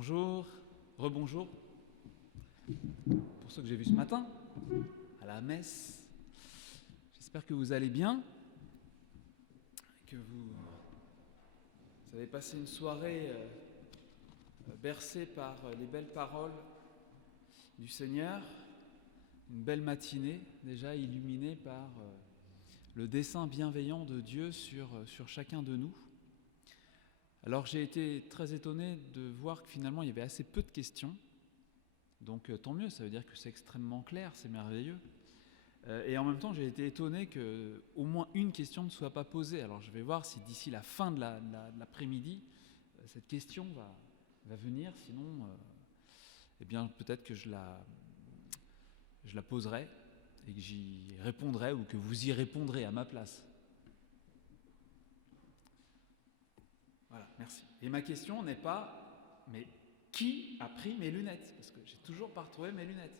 Bonjour, rebonjour. Pour ceux que j'ai vus ce matin, à la messe, j'espère que vous allez bien, que vous avez passé une soirée bercée par les belles paroles du Seigneur, une belle matinée déjà illuminée par le dessein bienveillant de Dieu sur chacun de nous. Alors j'ai été très étonné de voir que finalement il y avait assez peu de questions, donc tant mieux, ça veut dire que c'est extrêmement clair, c'est merveilleux. Et en même temps j'ai été étonné qu'au moins une question ne soit pas posée. Alors je vais voir si d'ici la fin de l'après-midi, cette question va venir, sinon eh bien peut-être que je la poserai et que j'y répondrai ou que vous y répondrez à ma place. Voilà, merci. Et ma question n'est pas, mais qui a pris mes lunettes? Parce que j'ai toujours pas retrouvé mes lunettes.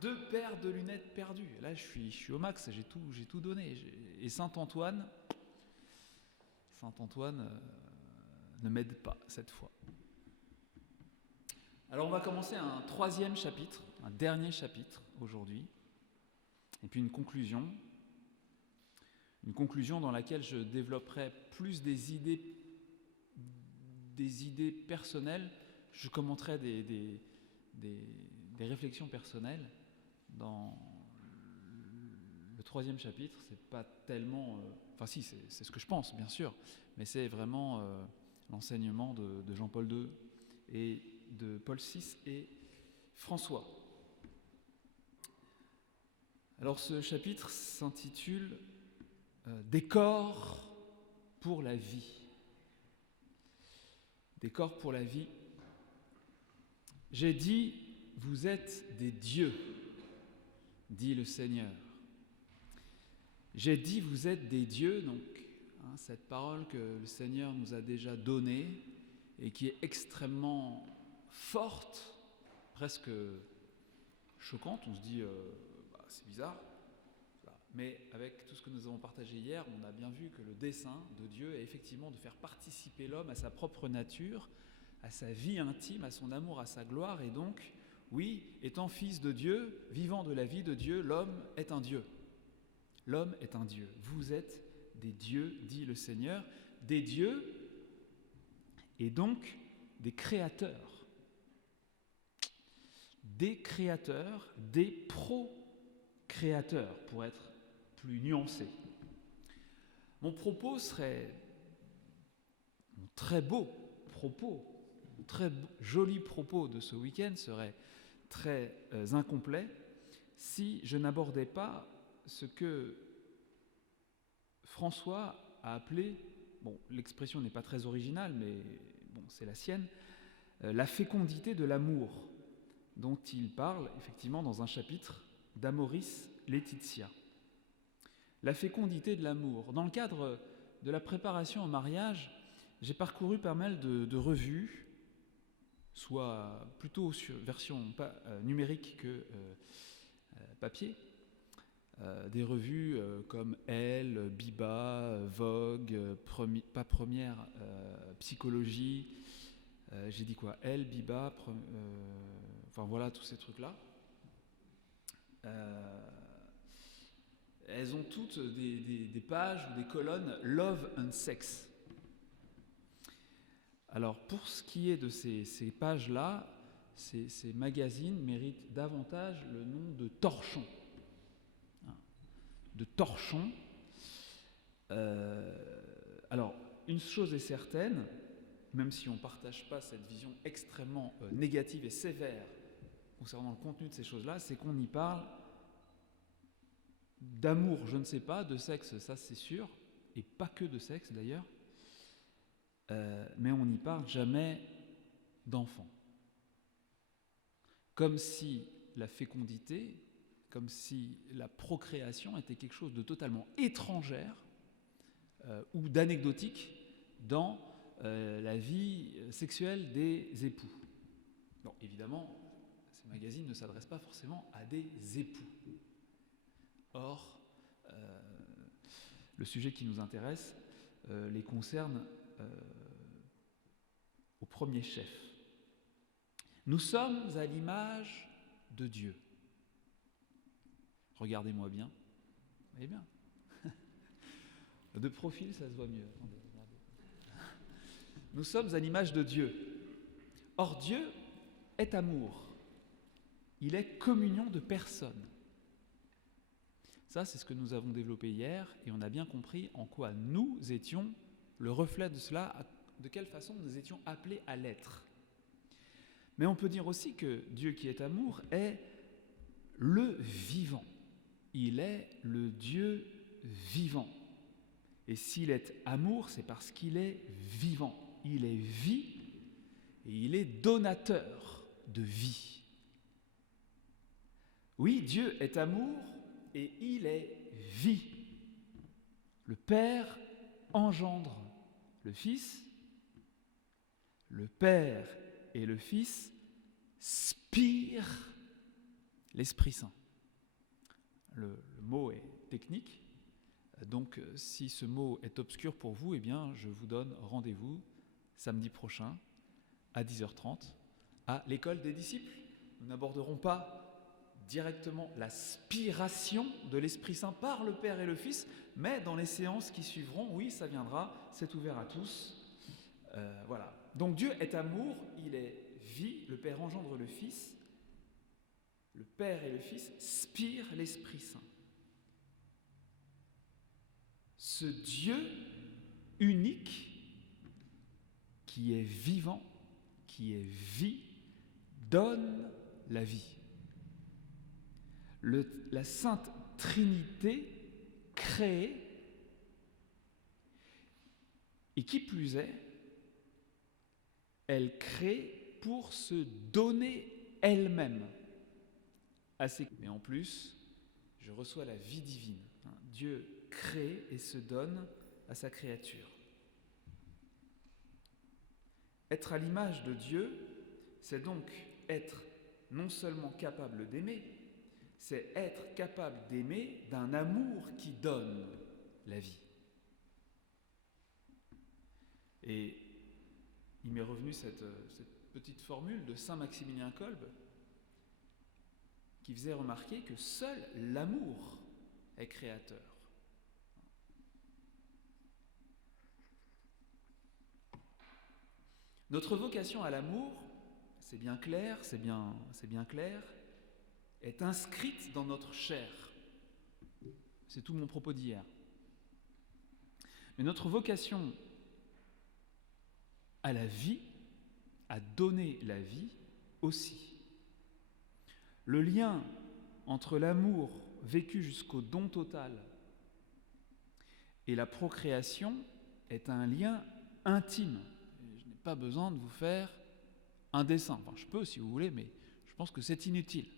2 paires de lunettes perdues. Là, je suis au max, j'ai tout donné. Et Saint-Antoine ne m'aide pas cette fois. Alors, on va commencer un 3e chapitre, un dernier chapitre aujourd'hui, et puis une conclusion dans laquelle je développerai plus des idées personnelles, je commenterai des réflexions personnelles dans le 3e chapitre. C'est pas tellement... enfin si, c'est ce que je pense, bien sûr, mais c'est vraiment l'enseignement de Jean-Paul II et de Paul VI et François. Alors ce chapitre s'intitule « Décor pour la vie ». Décor pour la vie. J'ai dit, vous êtes des dieux, dit le Seigneur. J'ai dit, vous êtes des dieux, donc cette parole que le Seigneur nous a déjà donnée et qui est extrêmement forte, presque choquante. On se dit, c'est bizarre. Mais avec tout ce que nous avons partagé hier, on a bien vu que le dessein de Dieu est effectivement de faire participer l'homme à sa propre nature, à sa vie intime, à son amour, à sa gloire. Et donc, oui, étant fils de Dieu, vivant de la vie de Dieu, l'homme est un Dieu. L'homme est un Dieu. Vous êtes des dieux, dit le Seigneur, des dieux et donc des créateurs. Des créateurs, des pro-créateurs, pour être plus nuancé. Mon propos serait, mon très beau propos, mon très joli propos de ce week-end serait très incomplet si je n'abordais pas ce que François a appelé, bon, l'expression n'est pas très originale, mais bon, c'est la sienne, la fécondité de l'amour, dont il parle effectivement dans un chapitre d'Amoris Laetitia. La fécondité de l'amour. Dans le cadre de la préparation au mariage, j'ai parcouru pas mal de revues, soit plutôt sur version numérique que papier, des revues comme Elle, Biba, Vogue, pas Première, Psychologie, j'ai dit quoi, Elle, Biba, enfin voilà tous ces trucs-là. Elles ont toutes des pages ou des colonnes Love and Sex. Alors pour ce qui est de ces pages-là, ces magazines méritent davantage le nom de torchons. De torchons. Alors une chose est certaine, même si on ne partage pas cette vision extrêmement négative et sévère concernant le contenu de ces choses-là, c'est qu'on y parle d'amour, je ne sais pas, de sexe, ça c'est sûr, et pas que de sexe d'ailleurs, mais on n'y parle jamais d'enfants. Comme si la fécondité, comme si la procréation était quelque chose de totalement étrangère ou d'anecdotique dans la vie sexuelle des époux. Bon, évidemment, ces magazines ne s'adressent pas forcément à des époux. Or, le sujet qui nous intéresse les concerne au premier chef. Nous sommes à l'image de Dieu. Regardez-moi bien. Vous voyez bien. De profil, ça se voit mieux. Attendez, regardez. Nous sommes à l'image de Dieu. Or, Dieu est amour. Il est communion de personnes. Ça, c'est ce que nous avons développé hier, et on a bien compris en quoi nous étions le reflet de cela, de quelle façon nous étions appelés à l'être. Mais on peut dire aussi que Dieu qui est amour est le vivant. Il est le Dieu vivant. Et s'il est amour, c'est parce qu'il est vivant. Il est vie et il est donateur de vie. Oui, Dieu est amour et il est vie. Le Père engendre le Fils. Le Père et le Fils spirent l'Esprit Saint. Le mot est technique, donc si ce mot est obscur pour vous, eh bien je vous donne rendez-vous samedi prochain à 10h30 à l'école des disciples. Nous n'aborderons pas directement la spiration de l'Esprit Saint par le Père et le Fils, mais dans les séances qui suivront, oui, ça viendra, c'est ouvert à tous. Voilà. Donc Dieu est amour, il est vie, le Père engendre le Fils, le Père et le Fils spirent l'Esprit Saint. Ce Dieu unique, qui est vivant, qui est vie, donne la vie. La Sainte Trinité crée, et qui plus est, elle crée pour se donner elle-même. Mais en plus, je reçois la vie divine. Dieu crée et se donne à sa créature. Être à l'image de Dieu, c'est donc être non seulement capable d'aimer, c'est être capable d'aimer d'un amour qui donne la vie. Et il m'est revenu cette petite formule de saint Maximilien Kolbe qui faisait remarquer que seul l'amour est créateur. Notre vocation à l'amour, c'est bien clair, est inscrite dans notre chair. C'est tout mon propos d'hier. Mais notre vocation à la vie, à donner la vie aussi. Le lien entre l'amour vécu jusqu'au don total et la procréation est un lien intime. Je n'ai pas besoin de vous faire un dessin. Enfin, je peux si vous voulez, mais je pense que c'est inutile.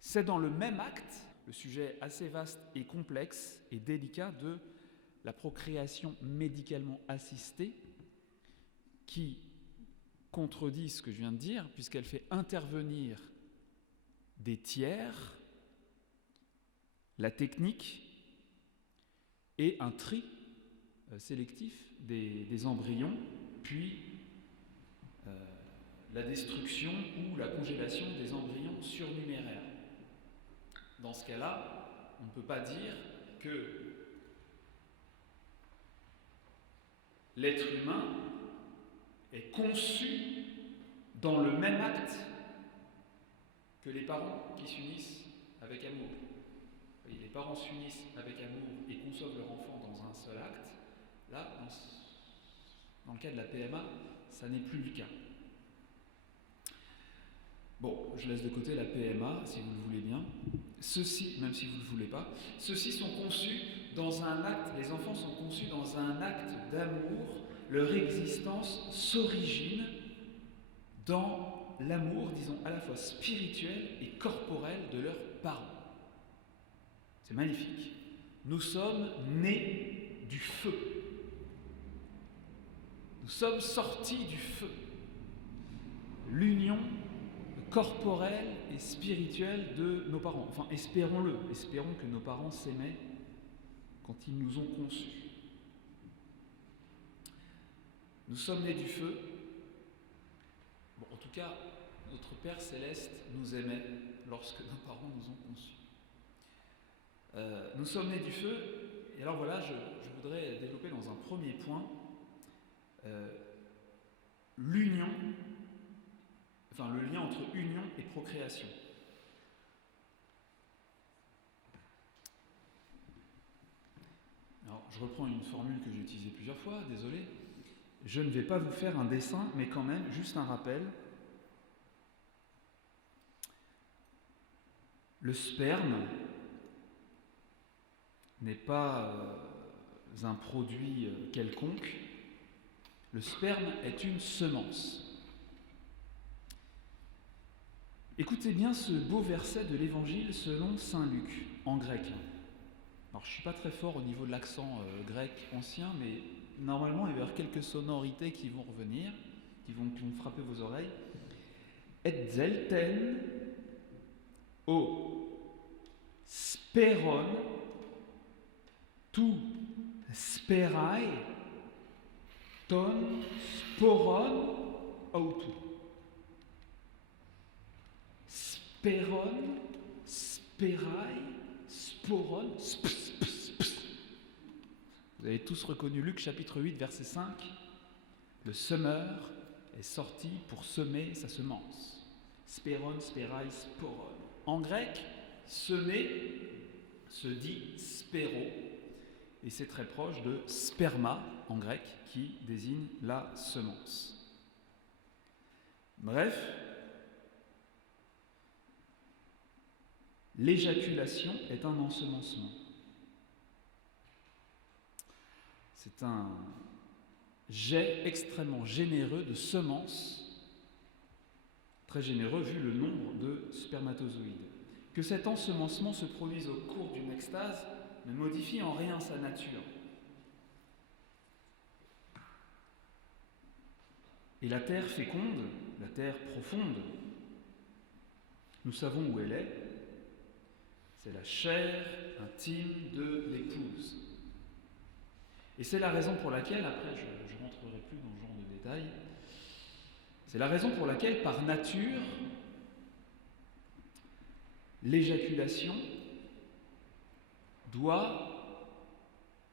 C'est dans le même acte, le sujet assez vaste et complexe et délicat de la procréation médicalement assistée, qui contredit ce que je viens de dire, puisqu'elle fait intervenir des tiers, la technique et un tri sélectif des embryons, puis la destruction ou la congélation des embryons surnuméraires. Dans ce cas-là, on ne peut pas dire que l'être humain est conçu dans le même acte que les parents qui s'unissent avec amour. Les parents s'unissent avec amour et conçoivent leur enfant dans un seul acte. Là, dans le cas de la PMA, ça n'est plus le cas. Bon, je laisse de côté la PMA, si vous le voulez bien. Ceux-ci, même si vous ne le voulez pas, ceux-ci sont conçus dans un acte, les enfants sont conçus dans un acte d'amour. Leur existence s'origine dans l'amour, disons, à la fois spirituel et corporel de leurs parents. C'est magnifique. Nous sommes nés du feu. Nous sommes sortis du feu. L'union corporelle et spirituelle de nos parents. Enfin, espérons-le. Espérons que nos parents s'aimaient quand ils nous ont conçus. Nous sommes nés du feu, cas, notre Père Céleste nous aimait lorsque nos parents nous ont conçus. Nous sommes nés du feu, et alors voilà, je voudrais développer dans un premier point le lien entre union et procréation. Alors, je reprends une formule que j'ai utilisée plusieurs fois, désolé. Je ne vais pas vous faire un dessin, mais quand même, juste un rappel. Le sperme n'est pas un produit quelconque. Le sperme est une semence. Écoutez bien ce beau verset de l'Évangile selon saint Luc, en grec. Alors, je ne suis pas très fort au niveau de l'accent grec ancien, mais normalement, il va y avoir quelques sonorités qui vont revenir, qui vont frapper vos oreilles. Et zelten o speron tu sperai ton sporon autu. Speron, sperai, sporon, Vous avez tous reconnu Luc chapitre 8, verset 5. Le semeur est sorti pour semer sa semence. Speron, sperai, sporon. En grec, semer se dit spéro, et c'est très proche de sperma en grec, qui désigne la semence. Bref, l'éjaculation est un ensemencement. C'est un jet extrêmement généreux de semences, très généreux vu le nombre de spermatozoïdes. Que cet ensemencement se produise au cours d'une extase ne modifie en rien sa nature. Et la terre féconde, la terre profonde, nous savons où elle est. C'est la chair intime de l'épouse. Et c'est la raison pour laquelle, après je ne rentrerai plus dans ce genre de détails, c'est la raison pour laquelle, par nature, l'éjaculation doit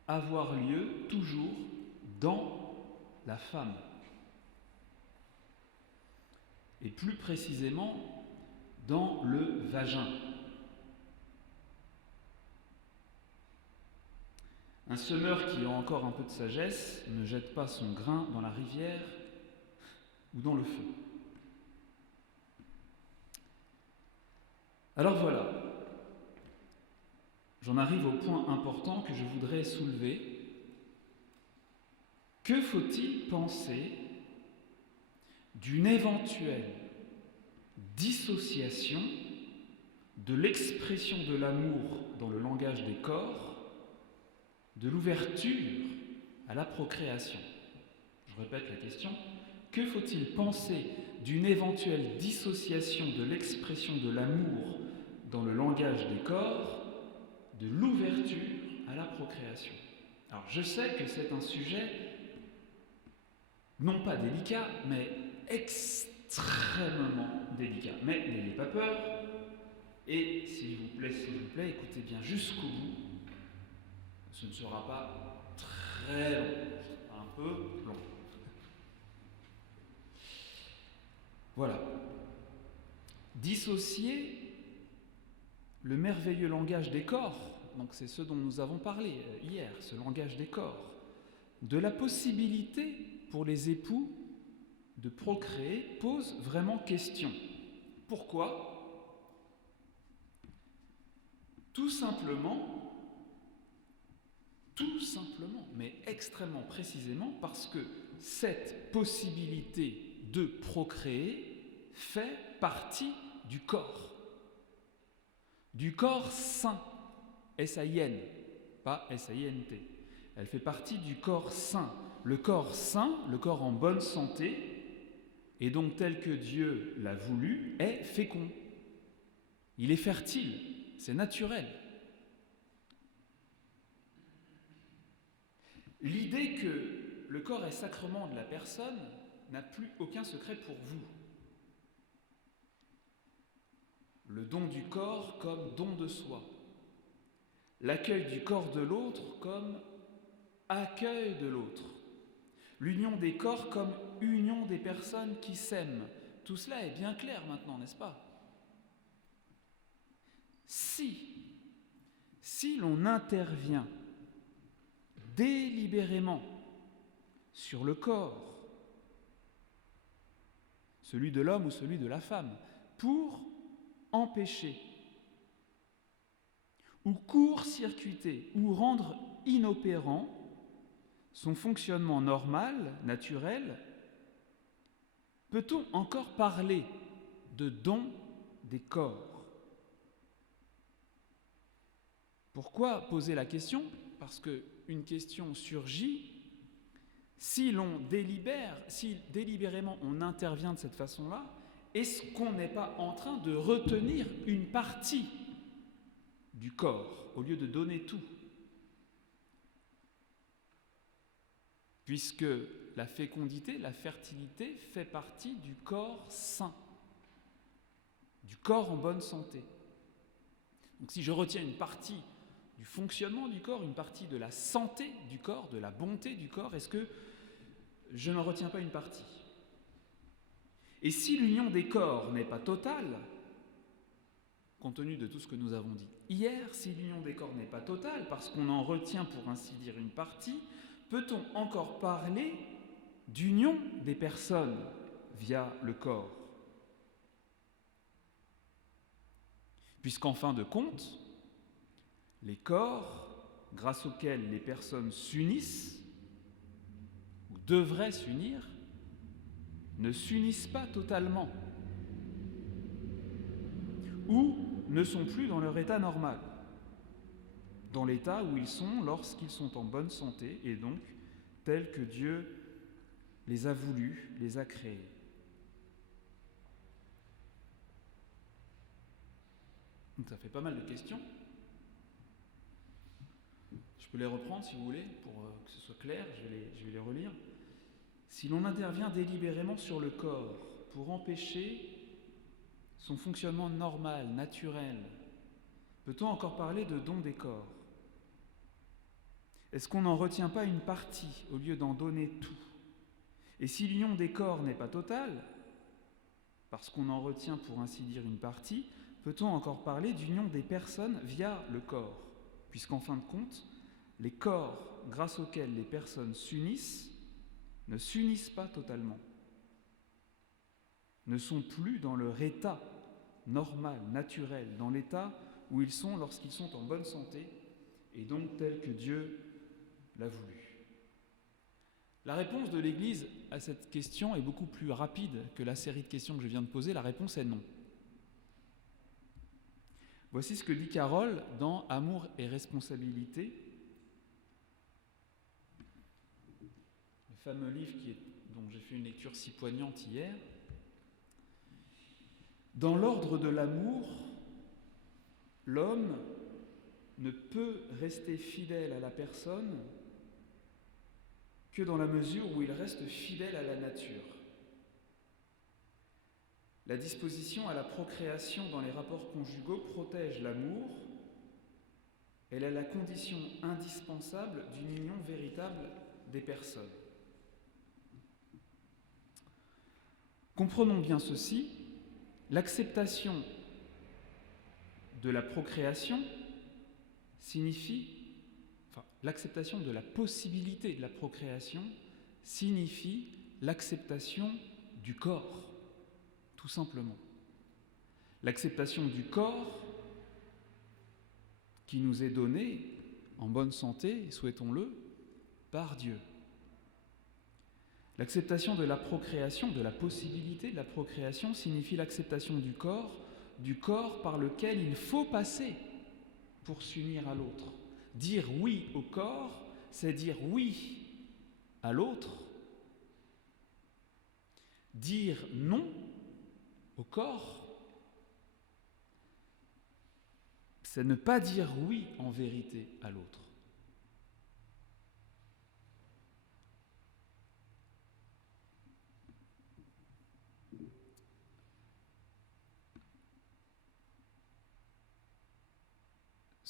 avoir lieu toujours dans la femme. Et plus précisément, dans le vagin. Un semeur qui a encore un peu de sagesse ne jette pas son grain dans la rivière ou dans le feu. Alors voilà, j'en arrive au point important que je voudrais soulever. Que faut-il penser d'une éventuelle dissociation de l'expression de l'amour dans le langage des corps de l'ouverture à la procréation? Je répète la question. Que faut-il penser d'une éventuelle dissociation de l'expression de l'amour dans le langage des corps de l'ouverture à la procréation? Alors, je sais que c'est un sujet non pas délicat, mais extrêmement délicat. Mais n'ayez pas peur, et s'il vous plaît, écoutez bien jusqu'au bout. Ce ne sera pas très long, un peu long. Voilà. Dissocier le merveilleux langage des corps, donc c'est ce dont nous avons parlé hier, ce langage des corps, de la possibilité pour les époux de procréer pose vraiment question. Pourquoi ? Tout simplement, mais extrêmement précisément, parce que cette possibilité de procréer fait partie du corps sain, S-A-I-N, pas S-A-I-N-T. Elle fait partie du corps sain. Le corps sain, le corps en bonne santé, et donc tel que Dieu l'a voulu, est fécond. Il est fertile, c'est naturel. L'idée que le corps est sacrement de la personne n'a plus aucun secret pour vous. le don du corps comme don de soi, l'accueil du corps de l'autre comme accueil de l'autre, l'union des corps comme union des personnes qui s'aiment. Tout cela est bien clair maintenant, n'est-ce pas? Si l'on intervient délibérément sur le corps, celui de l'homme ou celui de la femme, pour empêcher ou court-circuiter ou rendre inopérant son fonctionnement normal, naturel, peut-on encore parler de don des corps? Pourquoi poser la question? Parce qu'une question surgit. Si délibérément on intervient de cette façon-là, est-ce qu'on n'est pas en train de retenir une partie du corps au lieu de donner tout? Puisque la fécondité, la fertilité fait partie du corps sain, du corps en bonne santé. Donc si je retiens une partie du fonctionnement du corps, une partie de la santé du corps, de la bonté du corps, est-ce que je n'en retiens pas une partie? Et si l'union des corps n'est pas totale, compte tenu de tout ce que nous avons dit hier, si l'union des corps n'est pas totale, parce qu'on en retient pour ainsi dire une partie, peut-on encore parler d'union des personnes via le corps? Puisqu'en fin de compte, les corps, grâce auxquels les personnes s'unissent, ou devraient s'unir, ne s'unissent pas totalement, ou ne sont plus dans leur état normal, dans l'état où ils sont lorsqu'ils sont en bonne santé, et donc tels que Dieu les a voulus, les a créés. Donc ça fait pas mal de questions. Je peux les reprendre si vous voulez, pour que ce soit clair, je vais les relire. Si l'on intervient délibérément sur le corps pour empêcher son fonctionnement normal, naturel, peut-on encore parler de don des corps? Est-ce qu'on n'en retient pas une partie au lieu d'en donner tout? Et si l'union des corps n'est pas totale, parce qu'on en retient pour ainsi dire une partie, peut-on encore parler d'union des personnes via le corps? Puisqu'en fin de compte, les corps grâce auxquels les personnes s'unissent ne s'unissent pas totalement, ne sont plus dans leur état normal, naturel, dans l'état où ils sont lorsqu'ils sont en bonne santé, et donc tel que Dieu l'a voulu. La réponse de l'Église à cette question est beaucoup plus rapide que la série de questions que je viens de poser. La réponse est non. Voici ce que dit Carole dans Amour et responsabilité, le fameux livre dont j'ai fait une lecture si poignante hier. Dans l'ordre de l'amour, l'homme ne peut rester fidèle à la personne que dans la mesure où il reste fidèle à la nature. La disposition à la procréation dans les rapports conjugaux protège l'amour. Elle est la condition indispensable d'une union véritable des personnes. Comprenons bien ceci, l'acceptation de la procréation l'acceptation de la possibilité de la procréation signifie l'acceptation du corps, tout simplement. L'acceptation du corps qui nous est donné en bonne santé, souhaitons-le, par Dieu. L'acceptation de la procréation, de la possibilité de la procréation, signifie l'acceptation du corps par lequel il faut passer pour s'unir à l'autre. Dire oui au corps, c'est dire oui à l'autre. Dire non au corps, c'est ne pas dire oui en vérité à l'autre.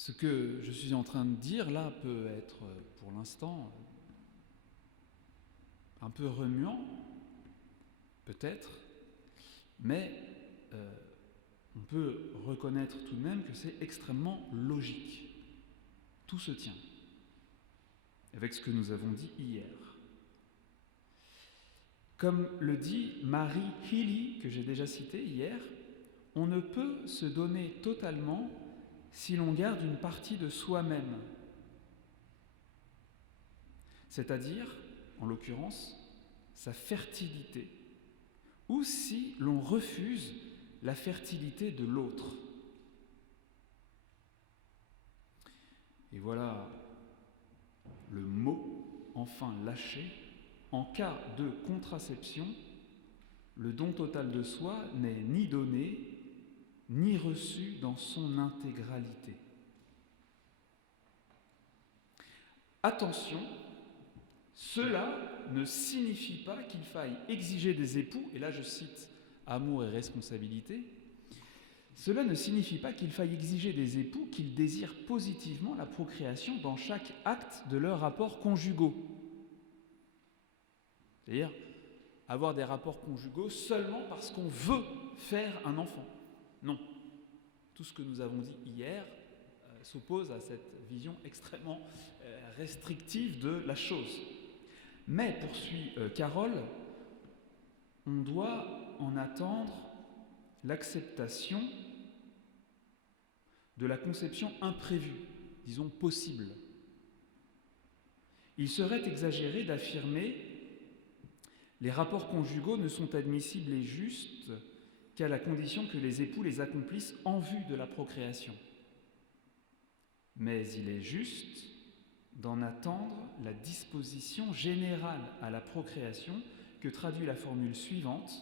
Ce que je suis en train de dire là peut être, pour l'instant, un peu remuant, peut-être, mais on peut reconnaître tout de même que c'est extrêmement logique. Tout se tient avec ce que nous avons dit hier. Comme le dit Marie Healy, que j'ai déjà cité hier, on ne peut se donner totalement si l'on garde une partie de soi-même. C'est-à-dire, en l'occurrence, sa fertilité, ou si l'on refuse la fertilité de l'autre. Et voilà le mot enfin lâché. En cas de contraception, le don total de soi n'est ni donné, ni reçu dans son intégralité. Attention, cela ne signifie pas qu'il faille exiger des époux, et là je cite Amour et responsabilité, cela ne signifie pas qu'il faille exiger des époux qu'ils désirent positivement la procréation dans chaque acte de leurs rapports conjugaux. C'est-à-dire avoir des rapports conjugaux seulement parce qu'on veut faire un enfant. Non. Tout ce que nous avons dit hier s'oppose à cette vision extrêmement restrictive de la chose. Mais, poursuit Carole, on doit en attendre l'acceptation de la conception imprévue, disons possible. Il serait exagéré d'affirmer les rapports conjugaux ne sont admissibles et justes qu'à la condition que les époux les accomplissent en vue de la procréation. Mais il est juste d'en attendre la disposition générale à la procréation que traduit la formule suivante.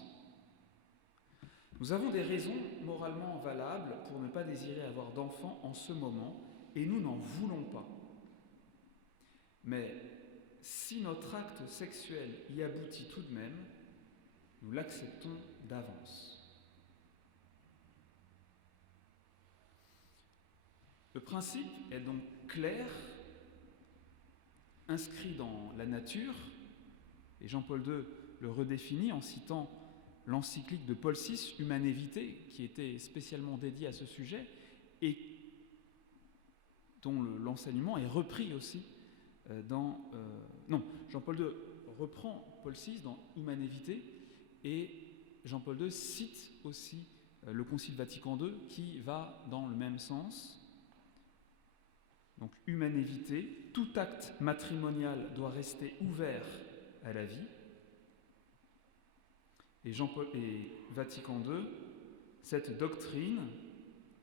Nous avons des raisons moralement valables pour ne pas désirer avoir d'enfants en ce moment, et nous n'en voulons pas. Mais si notre acte sexuel y aboutit tout de même, nous l'acceptons d'avance. Le principe est donc clair, inscrit dans la nature, et Jean-Paul II le redéfinit en citant l'encyclique de Paul VI, Humanae Vitae, qui était spécialement dédiée à ce sujet, et dont l'enseignement est repris aussi Jean-Paul II reprend Paul VI dans Humanae Vitae, et Jean-Paul II cite aussi le Concile Vatican II qui va dans le même sens. Donc Humanae Vitae, tout acte matrimonial doit rester ouvert à la vie. Et Vatican II, cette doctrine,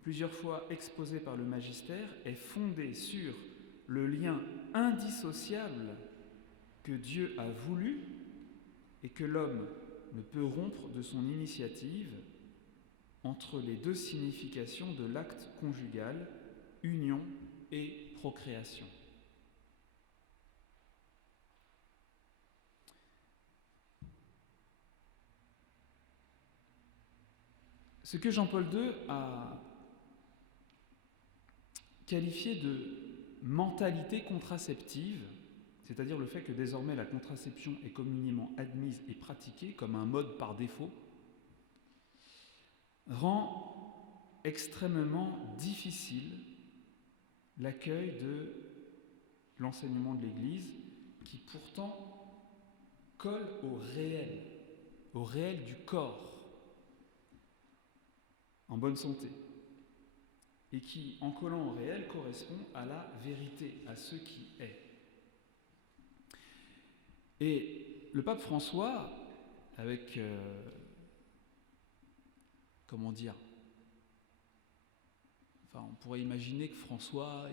plusieurs fois exposée par le magistère, est fondée sur le lien indissociable que Dieu a voulu et que l'homme ne peut rompre de son initiative entre les deux significations de l'acte conjugal, union et procréation. Ce que Jean-Paul II a qualifié de mentalité contraceptive, c'est-à-dire le fait que désormais la contraception est communément admise et pratiquée comme un mode par défaut, rend extrêmement difficile l'accueil de l'enseignement de l'Église qui pourtant colle au réel du corps, en bonne santé, et qui, en collant au réel, correspond à la vérité, à ce qui est. Et le pape François, avec, on pourrait imaginer que François,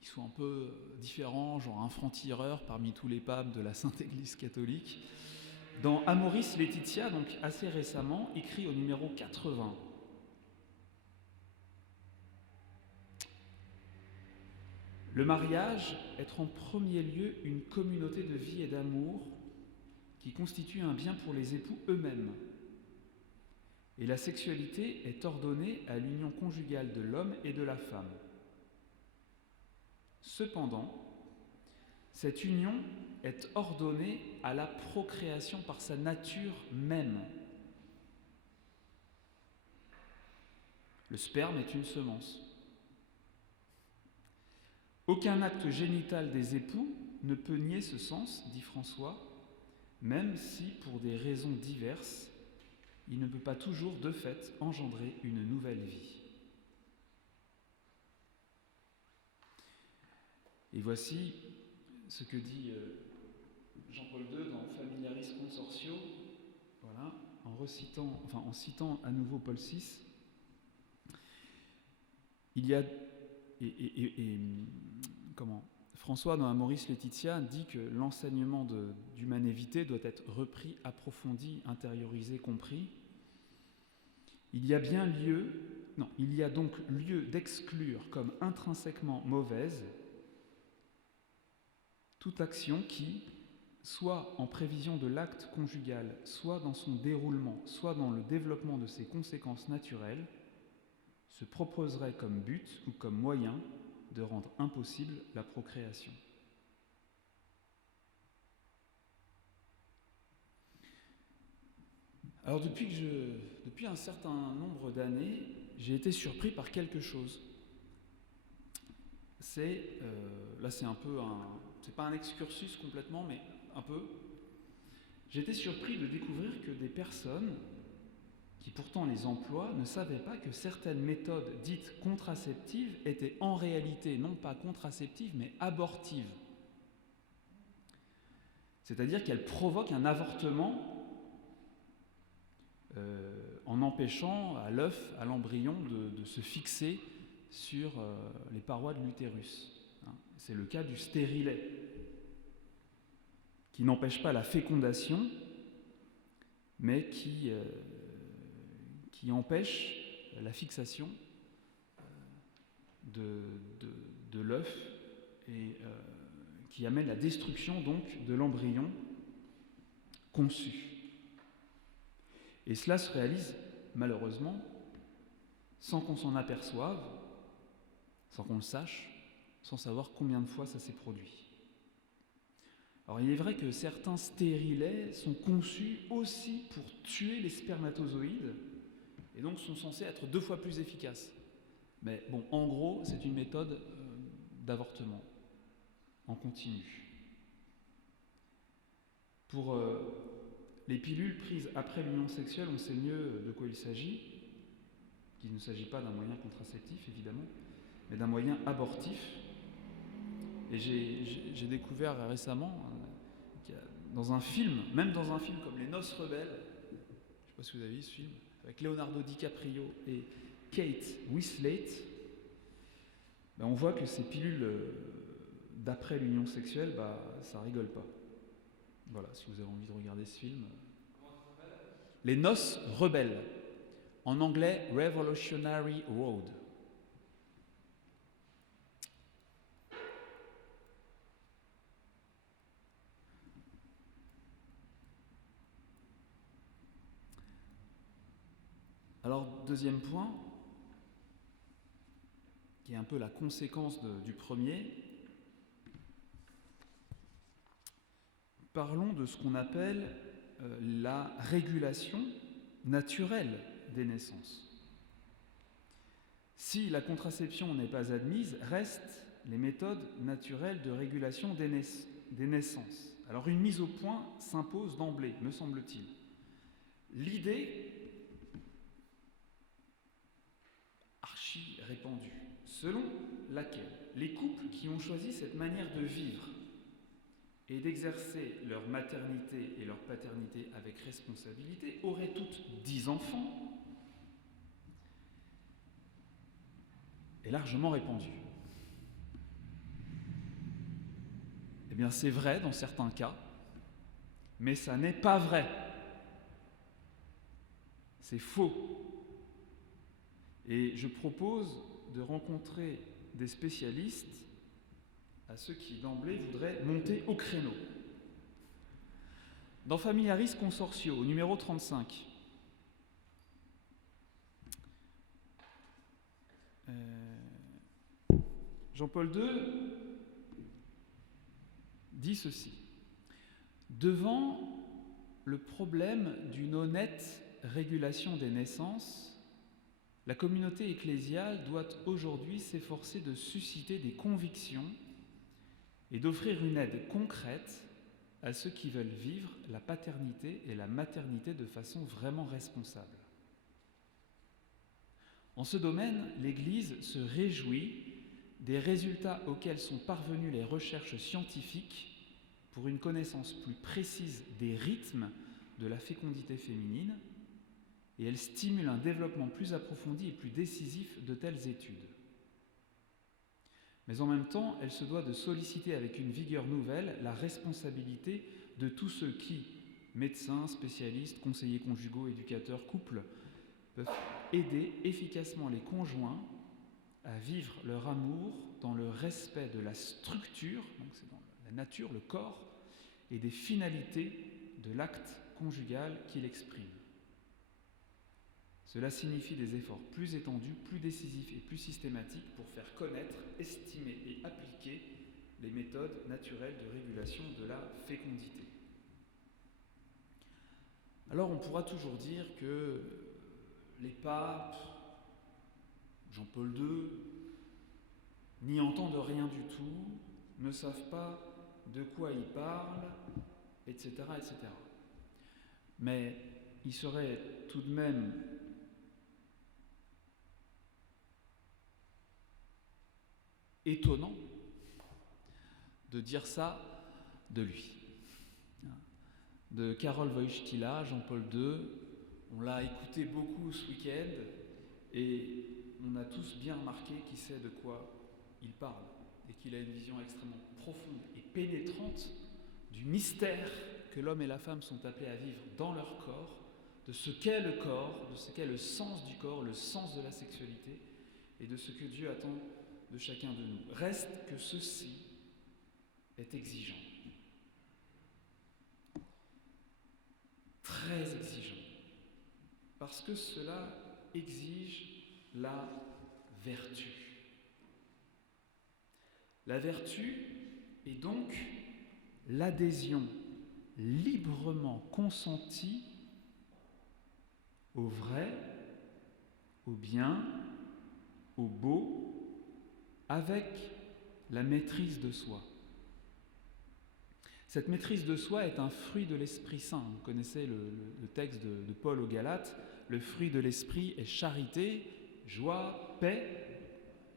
il soit un peu différent, genre un franc-tireur parmi tous les papes de la Sainte Église catholique. Dans Amoris Laetitia, donc assez récemment, écrit au numéro 80, le mariage est en premier lieu une communauté de vie et d'amour qui constitue un bien pour les époux eux-mêmes. Et la sexualité est ordonnée à l'union conjugale de l'homme et de la femme. Cependant, cette union est ordonnée à la procréation par sa nature même. Le sperme est une semence. Aucun acte génital des époux ne peut nier ce sens, dit François, même si, pour des raisons diverses, il ne peut pas toujours, de fait, engendrer une nouvelle vie. Et voici ce que dit Jean-Paul II dans Familiaris Consortio, voilà, en citant à nouveau Paul VI. Il y a François, dans Amoris Laetitia, dit que l'enseignement d'humanévité doit être repris, approfondi, intériorisé, compris. Il y a donc lieu d'exclure comme intrinsèquement mauvaise toute action qui, soit en prévision de l'acte conjugal, soit dans son déroulement, soit dans le développement de ses conséquences naturelles, se proposerait comme but ou comme moyen de rendre impossible la procréation. Alors depuis un certain nombre d'années, j'ai été surpris par quelque chose. C'est pas un excursus complètement, mais un peu. J'ai été surpris de découvrir que des personnes qui pourtant les emploient ne savaient pas que certaines méthodes dites contraceptives étaient en réalité non pas contraceptives mais abortives. C'est-à-dire qu'elles provoquent un avortement en empêchant à l'œuf, à l'embryon de se fixer sur les parois de l'utérus. C'est le cas du stérilet, qui n'empêche pas la fécondation, mais qui empêche la fixation de l'œuf et qui amène la destruction donc de l'embryon conçu. Et cela se réalise malheureusement sans qu'on s'en aperçoive, sans qu'on le sache, sans savoir combien de fois ça s'est produit. Alors il est vrai que certains stérilets sont conçus aussi pour tuer les spermatozoïdes et donc sont censés être 2 fois plus efficaces. Mais bon, en gros, c'est une méthode d'avortement en continu. Pour les pilules prises après l'union sexuelle, on sait mieux de quoi il s'agit, qu'il ne s'agit pas d'un moyen contraceptif, évidemment, mais d'un moyen abortif. Et j'ai découvert récemment, dans un film, même dans un film comme Les Noces rebelles, je ne sais pas si vous avez vu ce film, avec Leonardo DiCaprio et Kate Winslet, on voit que ces pilules d'après l'union sexuelle, ça rigole pas. Voilà, si vous avez envie de regarder ce film. Les Noces rebelles, en anglais Revolutionary Road. Alors, deuxième point, qui est un peu la conséquence du premier, parlons de ce qu'on appelle la régulation naturelle des naissances. Si la contraception n'est pas admise, restent les méthodes naturelles de régulation des naissances. Alors une mise au point s'impose d'emblée, me semble-t-il. L'idée archi-répandue, selon laquelle les couples qui ont choisi cette manière de vivre et d'exercer leur maternité et leur paternité avec responsabilité auraient toutes 10 enfants, est largement répandue. Eh bien, c'est vrai dans certains cas, mais ça n'est pas vrai. C'est faux. Et je propose de rencontrer des spécialistes à ceux qui, d'emblée, voudraient monter au créneau. Dans Familiaris Consortio, au numéro 35, Jean-Paul II dit ceci. Devant le problème d'une honnête régulation des naissances, la communauté ecclésiale doit aujourd'hui s'efforcer de susciter des convictions et d'offrir une aide concrète à ceux qui veulent vivre la paternité et la maternité de façon vraiment responsable. En ce domaine, l'Église se réjouit des résultats auxquels sont parvenues les recherches scientifiques pour une connaissance plus précise des rythmes de la fécondité féminine, et elle stimule un développement plus approfondi et plus décisif de telles études. Mais en même temps, elle se doit de solliciter avec une vigueur nouvelle la responsabilité de tous ceux qui, médecins, spécialistes, conseillers conjugaux, éducateurs, couples, peuvent aider efficacement les conjoints à vivre leur amour dans le respect de la structure, donc c'est dans la nature, le corps, et des finalités de l'acte conjugal qu'il exprime. Cela signifie des efforts plus étendus, plus décisifs et plus systématiques pour faire connaître, estimer et appliquer les méthodes naturelles de régulation de la fécondité. Alors on pourra toujours dire que les papes, Jean-Paul II, n'y entendent rien du tout, ne savent pas de quoi ils parlent, etc., etc. Mais il serait tout de même étonnant de dire ça de lui. De Karol Wojtyła, Jean-Paul II, on l'a écouté beaucoup ce week-end et on a tous bien remarqué qu'il sait de quoi il parle et qu'il a une vision extrêmement profonde et pénétrante du mystère que l'homme et la femme sont appelés à vivre dans leur corps, de ce qu'est le corps, de ce qu'est le sens du corps, le sens de la sexualité et de ce que Dieu attend de chacun de nous. Reste que ceci est exigeant. Très exigeant. Parce que cela exige la vertu. La vertu est donc l'adhésion librement consentie au vrai, au bien, au beau, avec la maîtrise de soi. Cette maîtrise de soi est un fruit de l'Esprit Saint. Vous connaissez le texte de Paul aux Galates. Le fruit de l'Esprit est charité, joie, paix.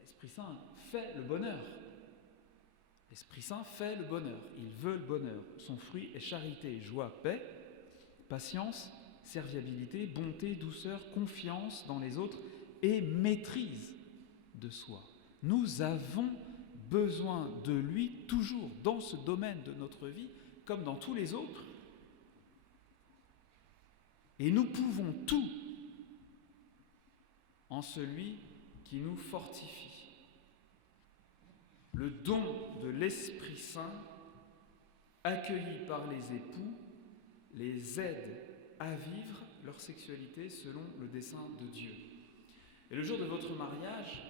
L'Esprit Saint fait le bonheur. L'Esprit Saint fait le bonheur. Il veut le bonheur. Son fruit est charité, joie, paix, patience, serviabilité, bonté, douceur, confiance dans les autres et maîtrise de soi. Nous avons besoin de lui toujours dans ce domaine de notre vie, comme dans tous les autres. Et nous pouvons tout en celui qui nous fortifie. Le don de l'Esprit Saint, accueilli par les époux, les aide à vivre leur sexualité selon le dessein de Dieu. Et le jour de votre mariage,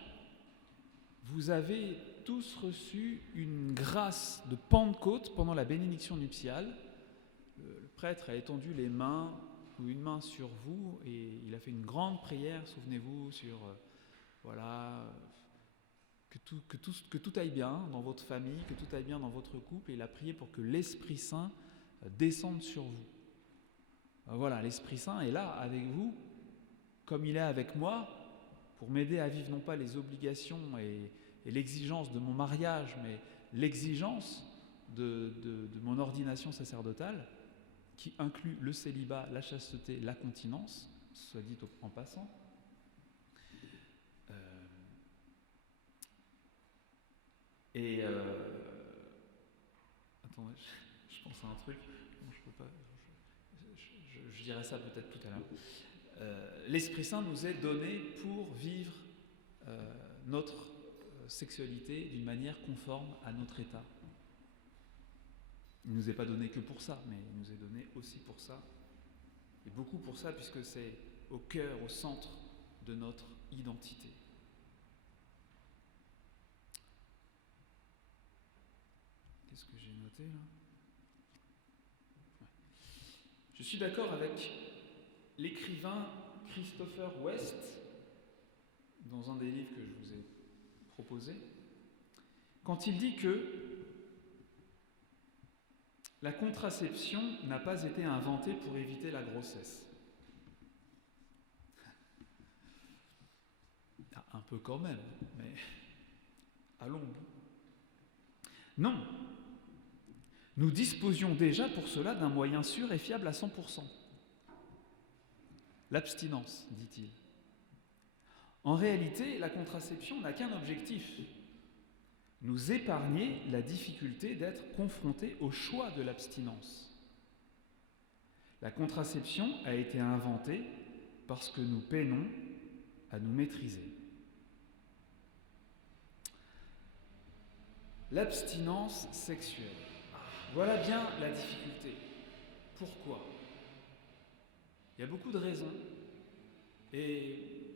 vous avez tous reçu une grâce de Pentecôte pendant la bénédiction nuptiale. Le prêtre a étendu les mains ou une main sur vous et il a fait une grande prière, souvenez-vous, sur que tout aille bien dans votre famille, que tout aille bien dans votre couple, et il a prié pour que l'Esprit Saint descende sur vous. Voilà, l'Esprit Saint est là avec vous, comme il est avec moi, pour m'aider à vivre non pas les obligations et l'exigence de mon mariage, mais l'exigence de mon ordination sacerdotale, qui inclut le célibat, la chasteté, la continence, soit dit en passant. Attendez, je pense à un truc. Non, je peux pas. Je dirai ça peut-être tout à l'heure. L'Esprit Saint nous est donné pour vivre notre sexualité d'une manière conforme à notre état. Il ne nous est pas donné que pour ça, mais il nous est donné aussi pour ça, et beaucoup pour ça, puisque c'est au cœur, au centre de notre identité. Qu'est-ce que j'ai noté ? côté, là. Ouais. Je suis d'accord avec l'écrivain Christopher West, dans un des livres que je vous ai proposé, quand il dit que la contraception n'a pas été inventée pour éviter la grossesse. Un peu quand même, mais allons. Non. Nous disposions déjà pour cela d'un moyen sûr et fiable à 100%. L'abstinence, dit-il. En réalité, la contraception n'a qu'un objectif: nous épargner la difficulté d'être confrontés au choix de l'abstinence. La contraception a été inventée parce que nous peinons à nous maîtriser. L'abstinence sexuelle. Voilà bien la difficulté. Pourquoi ? Il y a beaucoup de raisons. Et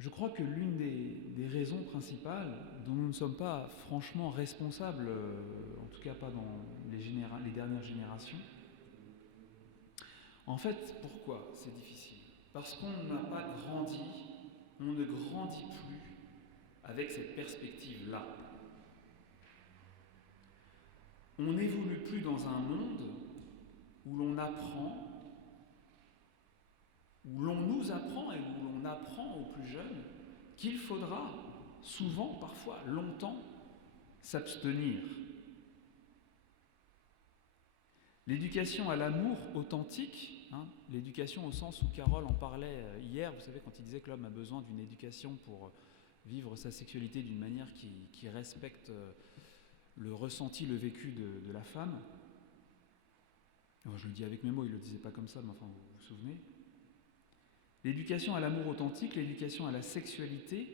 je crois que l'une des raisons principales dont nous ne sommes pas franchement responsables, en tout cas pas dans les dernières générations, en fait, pourquoi c'est difficile ? Parce qu'on n'a pas grandi, on ne grandit plus avec cette perspective-là. On n'évolue plus dans un monde où l'on apprend, où l'on nous apprend et où l'on apprend aux plus jeunes qu'il faudra souvent, parfois, longtemps, s'abstenir. L'éducation à l'amour authentique, l'éducation au sens où Carole en parlait hier, vous savez, quand il disait que l'homme a besoin d'une éducation pour vivre sa sexualité d'une manière qui respecte le ressenti, le vécu de la femme. Alors, je le dis avec mes mots, il ne le disait pas comme ça, mais enfin, vous vous souvenez. L'éducation à l'amour authentique, l'éducation à la sexualité,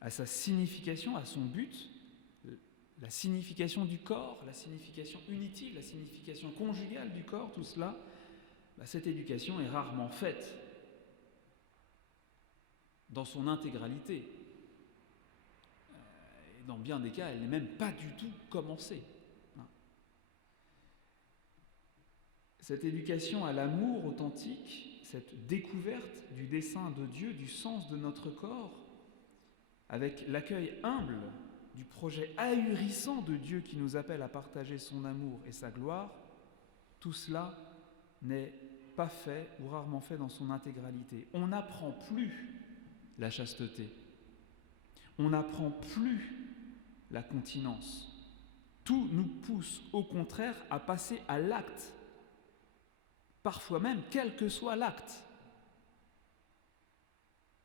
à sa signification, à son but, la signification du corps, la signification unitive, la signification conjugale du corps, tout cela, cette éducation est rarement faite dans son intégralité. Et dans bien des cas, elle n'est même pas du tout commencée. Cette éducation à l'amour authentique, cette découverte du dessein de Dieu, du sens de notre corps, avec l'accueil humble du projet ahurissant de Dieu qui nous appelle à partager son amour et sa gloire, tout cela n'est pas fait ou rarement fait dans son intégralité. On n'apprend plus la chasteté, on n'apprend plus la continence. Tout nous pousse au contraire à passer à l'acte, parfois même quel que soit l'acte.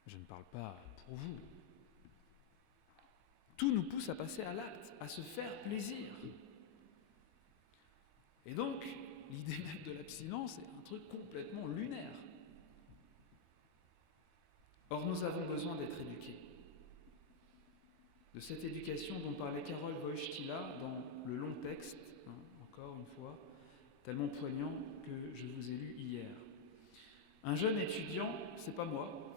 Je ne parle pas pour vous. Tout nous pousse à passer à l'acte, à se faire plaisir. Et donc, l'idée même de l'abstinence est un truc complètement lunaire. Or, nous avons besoin d'être éduqués. De cette éducation dont parlait Carole Wojtyla dans le long texte, encore une fois, tellement poignant que je vous ai lu hier. Un jeune étudiant, c'est pas moi,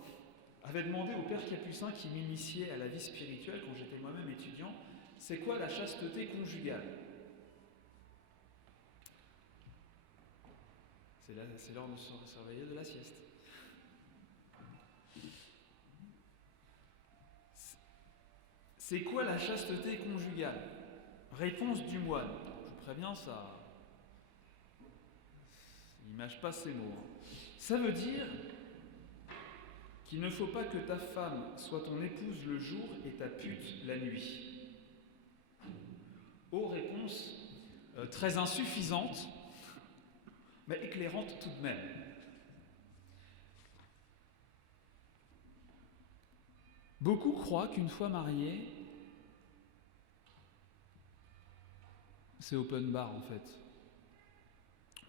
avait demandé au père Capucin qui m'initiait à la vie spirituelle quand j'étais moi-même étudiant, c'est quoi la chasteté conjugale ? C'est l'heure de se réveiller de la sieste. C'est quoi la chasteté conjugale ? Réponse du moine. Je vous préviens, ça. Il mâche pas ses mots. Ça veut dire qu'il ne faut pas que ta femme soit ton épouse le jour et ta pute la nuit. Oh, réponse très insuffisante, mais éclairante tout de même. Beaucoup croient qu'une fois marié, c'est open bar en fait.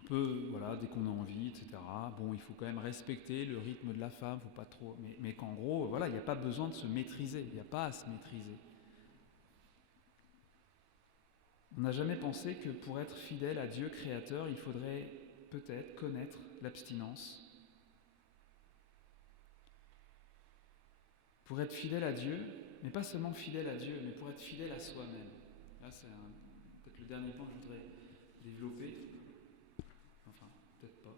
On peut, voilà, dès qu'on a envie, etc. Bon, il faut quand même respecter le rythme de la femme, faut pas trop. Mais qu'en gros, voilà, il n'y a pas besoin de se maîtriser, il n'y a pas à se maîtriser. On n'a jamais pensé que pour être fidèle à Dieu créateur, il faudrait peut-être connaître l'abstinence. Pour être fidèle à Dieu, mais pas seulement fidèle à Dieu, mais pour être fidèle à soi-même. Là, c'est peut-être le dernier point que je voudrais développer. Enfin, peut-être pas.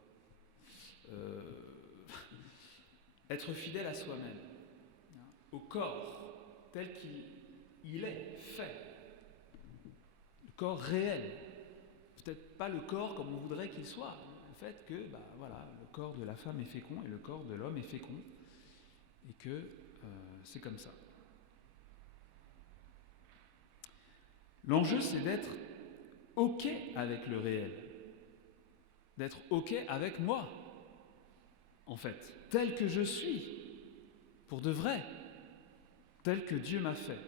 Être fidèle à soi-même, au corps tel qu'il est fait, le corps réel, peut-être pas le corps comme on voudrait qu'il soit, le fait que le corps de la femme est fécond et le corps de l'homme est fécond, et que c'est comme ça. L'enjeu, c'est d'être OK avec le réel, d'être OK avec moi, en fait, tel que je suis, pour de vrai, tel que Dieu m'a fait.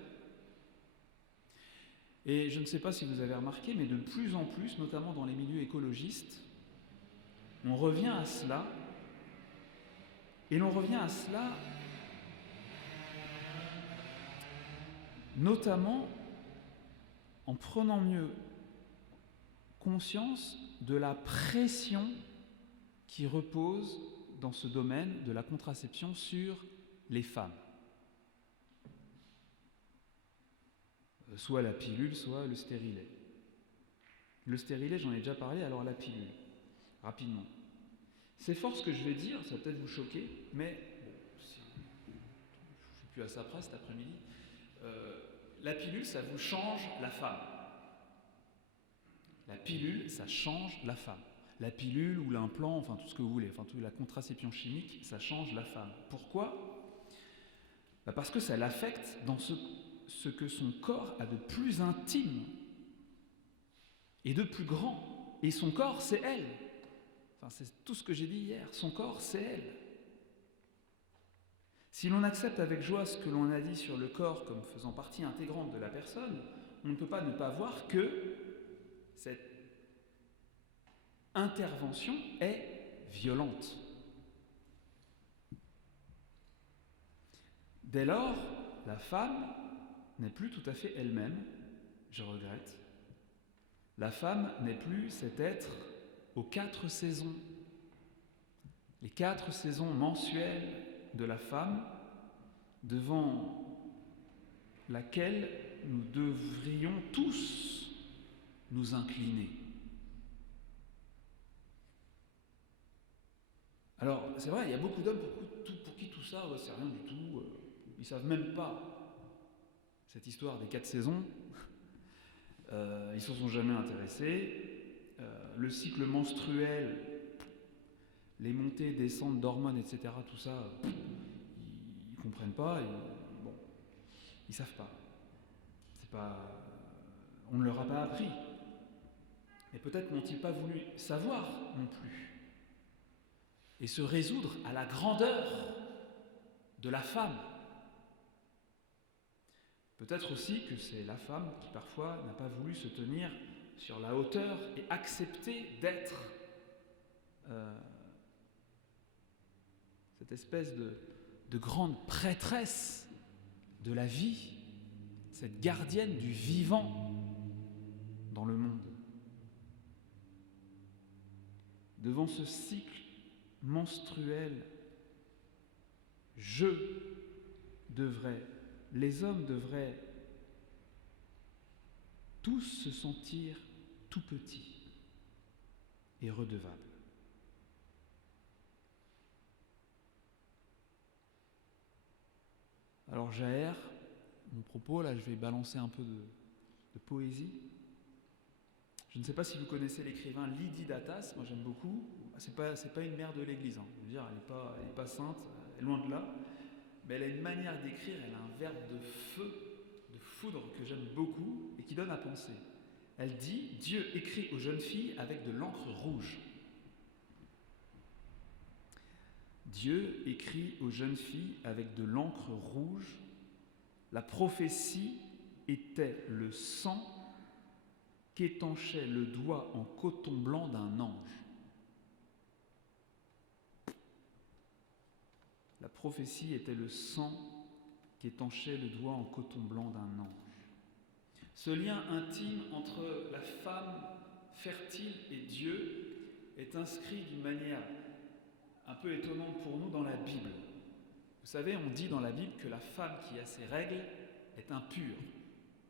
Et je ne sais pas si vous avez remarqué, mais de plus en plus, notamment dans les milieux écologistes, on revient à cela, et l'on revient à cela notamment en prenant mieux conscience de la pression qui repose dans ce domaine de la contraception sur les femmes. Soit la pilule, soit le stérilet. Le stérilet, j'en ai déjà parlé, alors la pilule, rapidement. C'est fort ce que je vais dire, ça va peut-être vous choquer, mais bon, je ne suis plus à ça près cet après-midi. La pilule, ça vous change la femme. La pilule, ça change la femme. La pilule ou l'implant, enfin tout ce que vous voulez, enfin toute la contraception chimique, ça change la femme. Pourquoi ? Parce que ça l'affecte dans ce que son corps a de plus intime et de plus grand. Et son corps, c'est elle. Enfin, c'est tout ce que j'ai dit hier. Son corps, c'est elle. Si l'on accepte avec joie ce que l'on a dit sur le corps comme faisant partie intégrante de la personne, on ne peut pas ne pas voir que cette intervention est violente. Dès lors, la femme n'est plus tout à fait elle-même, je regrette. La femme n'est plus cet être aux 4 saisons. Les 4 saisons mensuelles de la femme devant laquelle nous devrions tous nous incliner. Alors, c'est vrai, il y a beaucoup d'hommes pour qui tout ça, c'est rien du tout. Ils ne savent même pas cette histoire des 4 saisons. Ils ne s'en sont jamais intéressés. Le cycle menstruel, les montées, descentes d'hormones, etc., tout ça, ils ne comprennent pas. Ils ne savent pas. On ne leur a pas appris. Mais peut-être n'ont-ils pas voulu savoir non plus. Et se résoudre à la grandeur de la femme. Peut-être aussi que c'est la femme qui parfois n'a pas voulu se tenir sur la hauteur et accepter d'être cette espèce de grande prêtresse de la vie, cette gardienne du vivant dans le monde. Devant ce cycle menstruel, les hommes devraient tous se sentir tout petits et redevables. Alors j'aère mon propos, là je vais balancer un peu de poésie. Je ne sais pas si vous connaissez l'écrivain Lydie Datas, moi j'aime beaucoup. C'est pas une mère de l'église, hein. Je veux dire, elle n'est pas sainte, elle est loin de là. Mais elle a une manière d'écrire, elle a un verbe de feu, de foudre que j'aime beaucoup et qui donne à penser. Elle dit « Dieu écrit aux jeunes filles avec de l'encre rouge ». Dieu écrit aux jeunes filles avec de l'encre rouge. La prophétie était le sang qu'étanchait le doigt en coton blanc d'un ange. La prophétie était le sang qu'étanchait le doigt en coton blanc d'un ange. Ce lien intime entre la femme fertile et Dieu est inscrit d'une manière un peu étonnante pour nous dans la Bible. Vous savez, on dit dans la Bible que la femme qui a ses règles est impure.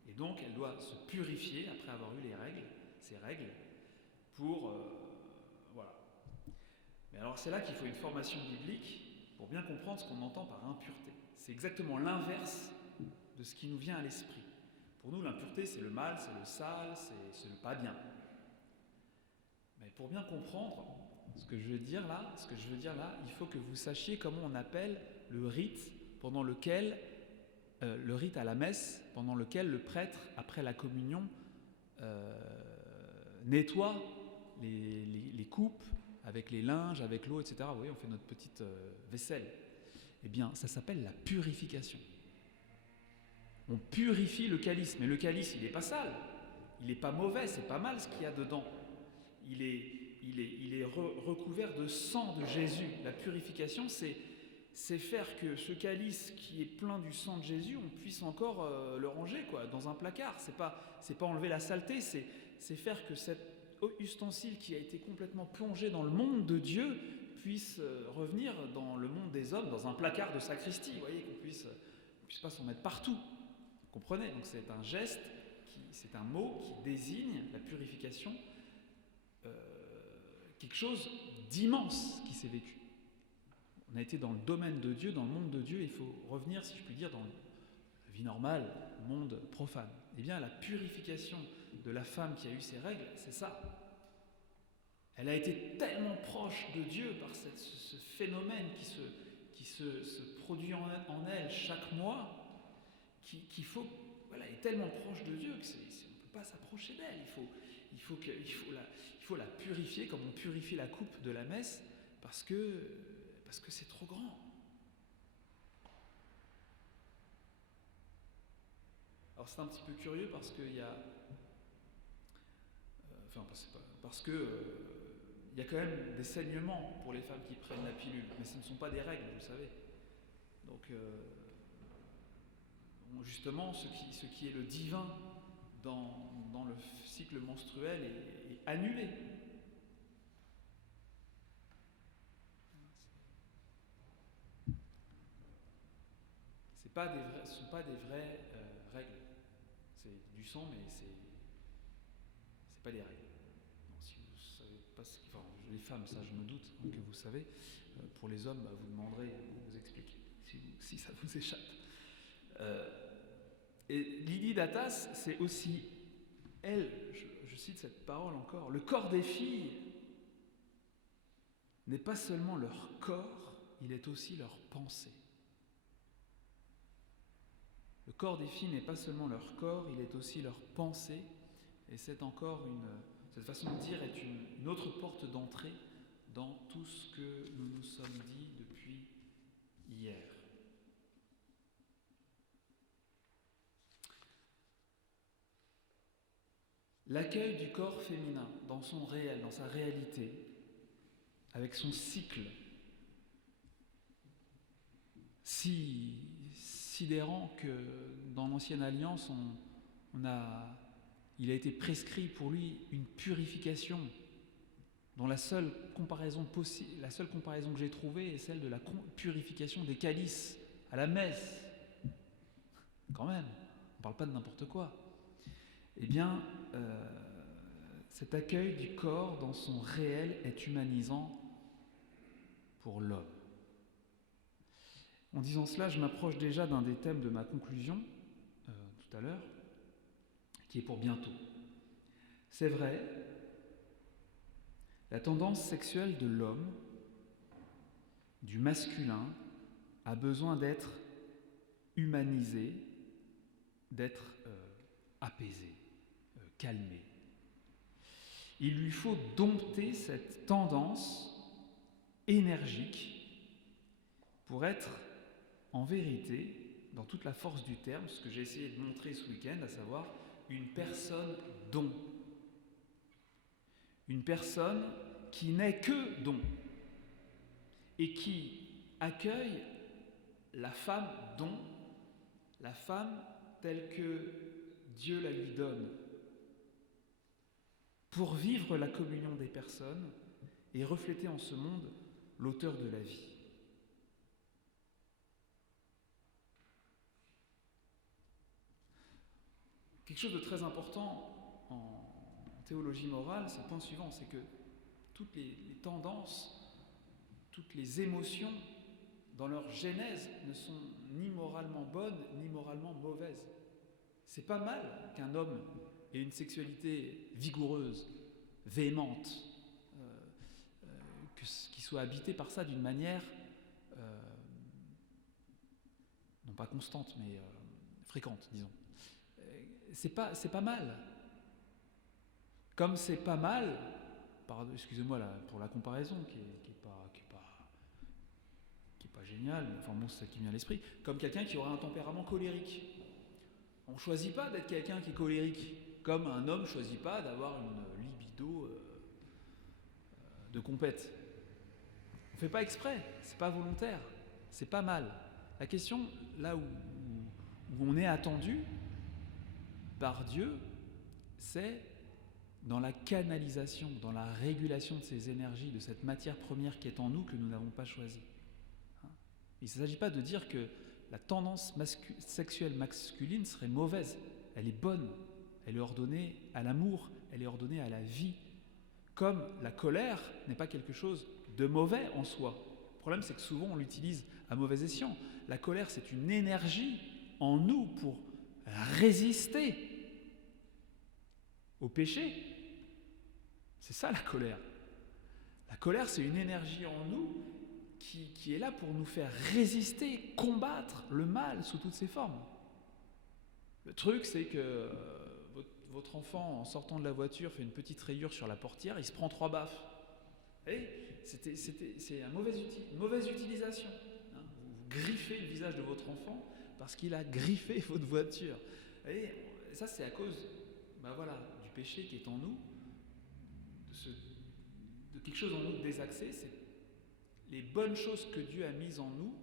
Et donc, elle doit se purifier après avoir eu ces règles, pour... voilà. Mais alors, c'est là qu'il faut une formation biblique pour bien comprendre ce qu'on entend par impureté. C'est exactement l'inverse de ce qui nous vient à l'esprit. Pour nous, l'impureté, c'est le mal, c'est le sale, c'est le pas bien. Mais pour bien comprendre ce que je veux dire là, il faut que vous sachiez comment on appelle le rite pendant lequel, le rite à la messe, pendant lequel le prêtre, après la communion, nettoie les coupes avec les linges, avec l'eau, etc. Vous voyez, on fait notre petite vaisselle. Eh bien, ça s'appelle la purification. On purifie le calice, mais le calice, il n'est pas sale, il n'est pas mauvais, c'est pas mal ce qu'il y a dedans. Il est recouvert de sang de Jésus. La purification, c'est faire que ce calice qui est plein du sang de Jésus, on puisse encore le ranger dans un placard. C'est pas enlever la saleté, c'est faire que cet ustensile qui a été complètement plongé dans le monde de Dieu puisse revenir dans le monde des hommes, dans un placard de sacristie. Vous voyez, qu'on puisse pas s'en mettre partout. Vous comprenez? Donc c'est un geste, c'est un mot qui désigne la purification, quelque chose d'immense qui s'est vécu. On a été dans le domaine de Dieu, dans le monde de Dieu, il faut revenir, si je puis dire, dans la vie normale, le monde profane. Eh bien, la purification de la femme qui a eu ses règles, c'est ça. Elle a été tellement proche de Dieu par ce phénomène qui se produit en elle chaque mois, qu'il faut, voilà, elle est tellement proche de Dieu que on ne peut pas s'approcher d'elle. Il faut la purifier comme on purifie la coupe de la messe parce que c'est trop grand. Alors c'est un petit peu curieux parce qu'il y a, il y a quand même des saignements pour les femmes qui prennent la pilule, mais ce ne sont pas des règles, vous savez. Donc justement, ce qui est le divin dans le cycle menstruel est annulé. Ce ne sont pas des vraies règles. C'est du sang, mais c'est pas des règles. Non, si vous savez pas les femmes, ça je me doute que vous savez. Pour les hommes, vous demanderez, on vous explique si ça vous échappe. Et Lydie d'Athas, c'est aussi, elle, je cite cette parole encore, le corps des filles n'est pas seulement leur corps, il est aussi leur pensée. Le corps des filles n'est pas seulement leur corps, il est aussi leur pensée, et c'est encore cette façon de dire est une autre porte d'entrée dans tout ce que nous nous sommes dit depuis hier. L'accueil du corps féminin dans son réel, dans sa réalité, avec son cycle, si sidérant que dans l'Ancienne Alliance, il a été prescrit pour lui une purification dont la seule comparaison que j'ai trouvée est celle de la purification des calices à la messe. Quand même, on ne parle pas de n'importe quoi. Eh bien, cet accueil du corps dans son réel est humanisant pour l'homme. En disant cela, je m'approche déjà d'un des thèmes de ma conclusion, tout à l'heure, qui est pour bientôt. C'est vrai, la tendance sexuelle de l'homme, du masculin, a besoin d'être humanisée, d'être apaisée, calmée. Il lui faut dompter cette tendance énergique pour être, en vérité, dans toute la force du terme, ce que j'ai essayé de montrer ce week-end, à savoir une personne don. Une personne qui n'est que don et qui accueille la femme don, la femme telle que Dieu la lui donne, pour vivre la communion des personnes et refléter en ce monde l'auteur de la vie. Quelque chose de très important en théologie morale, c'est le point suivant, c'est que toutes les tendances, toutes les émotions, dans leur genèse, ne sont ni moralement bonnes, ni moralement mauvaises. C'est pas mal qu'un homme ait une sexualité vigoureuse, véhémente, qu'il soit habité par ça d'une manière, non pas constante, mais fréquente, disons. C'est pas mal. Comme c'est pas mal, excusez-moi pour la comparaison qui est pas géniale, mais enfin bon, c'est ça qui me vient à l'esprit, comme quelqu'un qui aurait un tempérament colérique. On ne choisit pas d'être quelqu'un qui est colérique, comme un homme ne choisit pas d'avoir une libido de compète. On ne fait pas exprès, c'est pas volontaire, c'est pas mal. La question, là où on est attendu par Dieu, c'est dans la canalisation, dans la régulation de ces énergies, de cette matière première qui est en nous que nous n'avons pas choisie. Il ne s'agit pas de dire que la tendance sexuelle masculine serait mauvaise. Elle est bonne, elle est ordonnée à l'amour, elle est ordonnée à la vie. Comme la colère n'est pas quelque chose de mauvais en soi. Le problème, c'est que souvent on l'utilise à mauvais escient. La colère, c'est une énergie en nous pour résister au péché. C'est ça la colère. La colère, c'est une énergie en nous qui est là pour nous faire résister, combattre le mal sous toutes ses formes. Le truc, c'est que votre enfant, en sortant de la voiture, fait une petite rayure sur la portière, il se prend 3 baffes. C'est une mauvaise utilisation. Vous griffez le visage de votre enfant parce qu'il a griffé votre voiture. Et ça, c'est à cause du péché qui est en nous, de quelque chose en nous désaxé. C'est les bonnes choses que Dieu a mises en nous,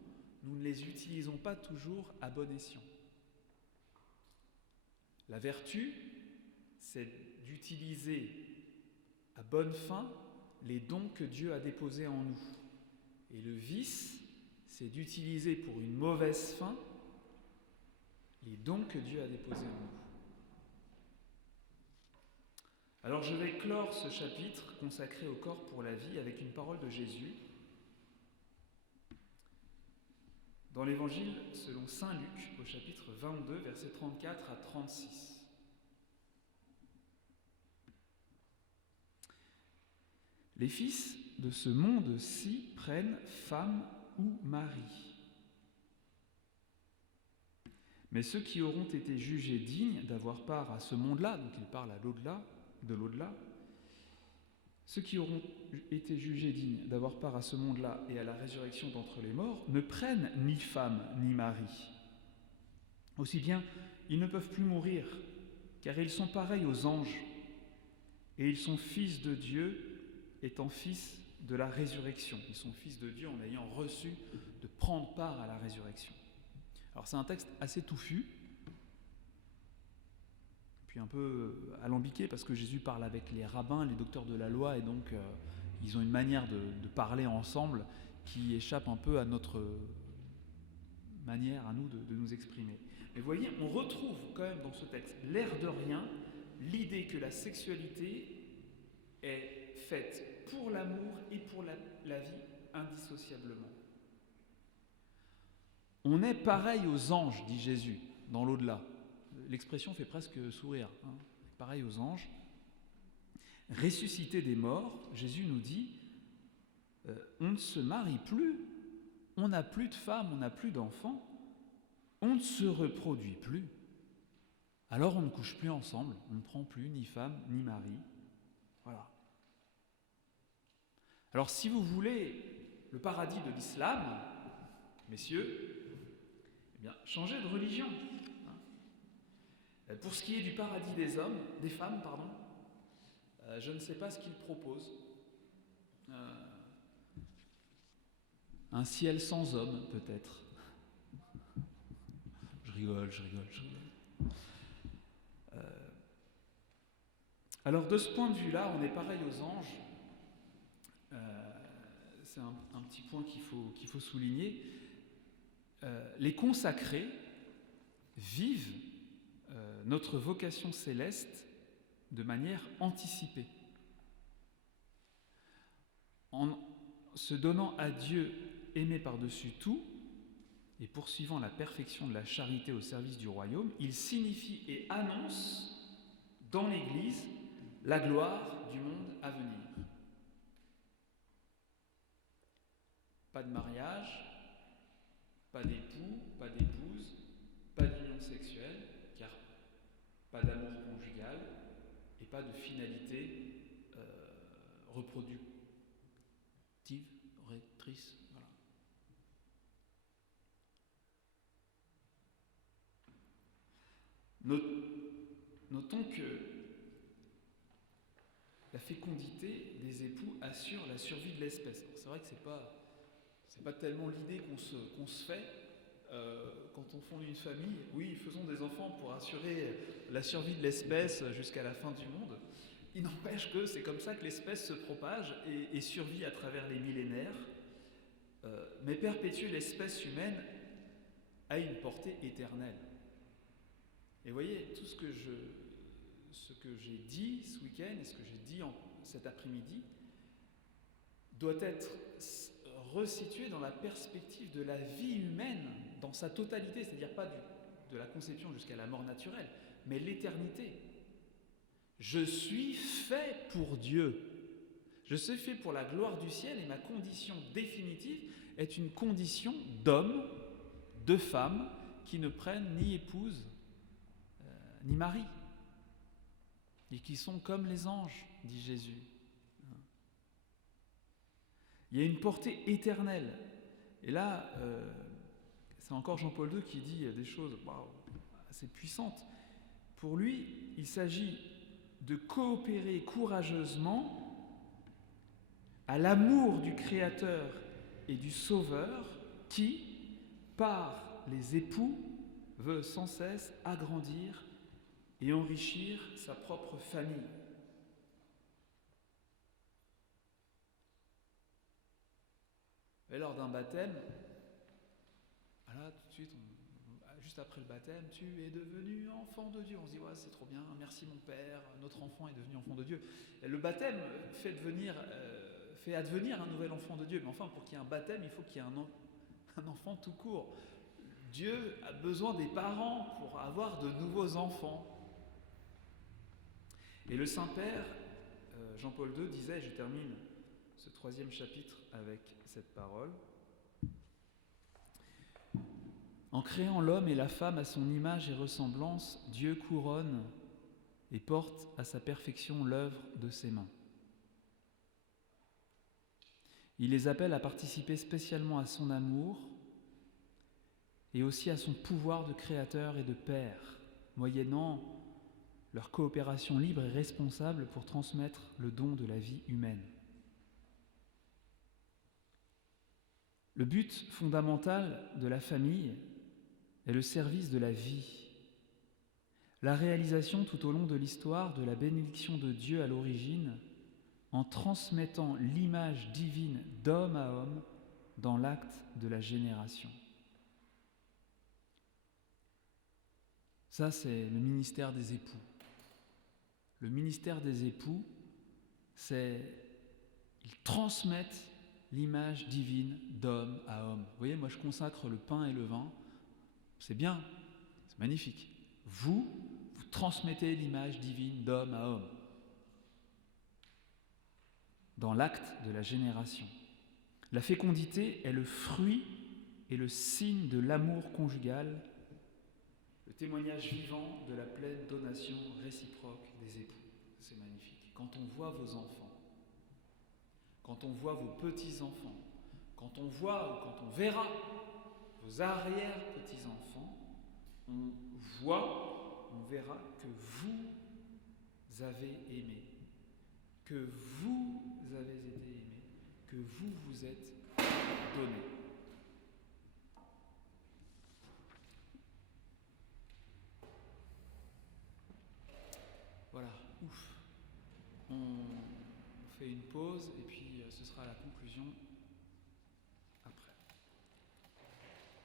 nous ne les utilisons pas toujours à bon escient. La vertu, c'est d'utiliser à bonne fin les dons que Dieu a déposés en nous. Et le vice, c'est d'utiliser pour une mauvaise fin les dons que Dieu a déposés en nous. Alors je vais clore ce chapitre consacré au corps pour la vie avec une parole de Jésus dans l'évangile selon saint Luc au chapitre 22, versets 34 à 36. Les fils de ce monde-ci prennent femme ou mari. Mais ceux qui auront été jugés dignes d'avoir part à ce monde-là, donc il parle de l'au-delà, ceux qui auront été jugés dignes d'avoir part à ce monde-là et à la résurrection d'entre les morts ne prennent ni femme ni mari. Aussi bien, ils ne peuvent plus mourir, car ils sont pareils aux anges, et ils sont fils de Dieu, étant fils de la résurrection. Ils sont fils de Dieu en ayant reçu de prendre part à la résurrection. Alors c'est un texte assez touffu, puis un peu alambiqué, parce que Jésus parle avec les rabbins, les docteurs de la loi, et donc ils ont une manière de parler ensemble qui échappe un peu à notre manière, à nous, de nous exprimer. Mais vous voyez, on retrouve quand même dans ce texte, l'air de rien, l'idée que la sexualité est faite pour l'amour et pour la vie indissociablement. On est pareil aux anges, dit Jésus, dans l'au-delà. L'expression fait presque sourire. Pareil aux anges. Ressuscité des morts, Jésus nous dit, on ne se marie plus, on n'a plus de femmes, on n'a plus d'enfants, on ne se reproduit plus. Alors on ne couche plus ensemble, on ne prend plus ni femme ni mari. Voilà. Alors si vous voulez le paradis de l'islam, messieurs, eh bien, changez de religion. Pour ce qui est du paradis des femmes, je ne sais pas ce qu'il propose. Un ciel sans hommes, peut-être. Je rigole. Alors de ce point de vue-là, on est pareil aux anges. C'est un petit point qu'il faut souligner. Les consacrés vivent notre vocation céleste de manière anticipée. En se donnant à Dieu aimé par-dessus tout et poursuivant la perfection de la charité au service du royaume, il signifie et annonce dans l'Église la gloire du monde à venir. Pas de mariage, pas d'époux, pas d'épouse, pas d'union sexuelle, car pas d'amour conjugal et pas de finalité reproductive, rétrice. Voilà. Notons que la fécondité des époux assure la survie de l'espèce. Alors, c'est vrai que c'est pas tellement l'idée qu'on se fait quand on fonde une famille. Oui, faisons des enfants pour assurer la survie de l'espèce jusqu'à la fin du monde. Il n'empêche que c'est comme ça que l'espèce se propage et survit à travers les millénaires. Mais perpétuer l'espèce humaine a une portée éternelle. Et vous voyez, tout ce que j'ai dit ce week-end et ce que j'ai dit cet après-midi doit être resitué dans la perspective de la vie humaine dans sa totalité, c'est-à-dire pas de la conception jusqu'à la mort naturelle, mais l'éternité. Je suis fait pour Dieu. Je suis fait pour la gloire du ciel et ma condition définitive est une condition d'homme, de femme qui ne prennent ni épouse ni mari et qui sont comme les anges, dit Jésus. Il y a une portée éternelle. Et là, c'est encore Jean-Paul II qui dit des choses assez puissantes. Pour lui, il s'agit de coopérer courageusement à l'amour du Créateur et du Sauveur qui, par les époux, veut sans cesse agrandir et enrichir sa propre famille. Et lors d'un baptême, voilà, tout de suite, juste après le baptême, tu es devenu enfant de Dieu. On se dit, ouais, c'est trop bien, merci mon Père, notre enfant est devenu enfant de Dieu. Et le baptême fait advenir un nouvel enfant de Dieu. Mais enfin, pour qu'il y ait un baptême, il faut qu'il y ait un enfant tout court. Dieu a besoin des parents pour avoir de nouveaux enfants. Et le Saint-Père, Jean-Paul II, disait, je termine ce 3e chapitre avec cette parole, en créant l'homme et la femme à son image et ressemblance, Dieu couronne et porte à sa perfection l'œuvre de ses mains. Il les appelle à participer spécialement à son amour et aussi à son pouvoir de créateur et de père, moyennant leur coopération libre et responsable pour transmettre le don de la vie humaine. Le but fondamental de la famille est le service de la vie, la réalisation tout au long de l'histoire de la bénédiction de Dieu à l'origine en transmettant l'image divine d'homme à homme dans l'acte de la génération. Ça, c'est le ministère des époux. Le ministère des époux, c'est ils transmettent l'image divine d'homme à homme. Vous voyez, moi je consacre le pain et le vin, c'est bien, c'est magnifique. Vous transmettez l'image divine d'homme à homme dans l'acte de la génération. La fécondité est le fruit et le signe de l'amour conjugal, le témoignage vivant de la pleine donation réciproque des époux. C'est magnifique. Quand on voit vos enfants, quand on voit vos petits-enfants, quand on voit ou quand on verra vos arrière-petits-enfants, on verra que vous avez aimé, que vous avez été aimé, que vous vous êtes donné. Voilà, ouf. On fait une pause et puis ce sera la conclusion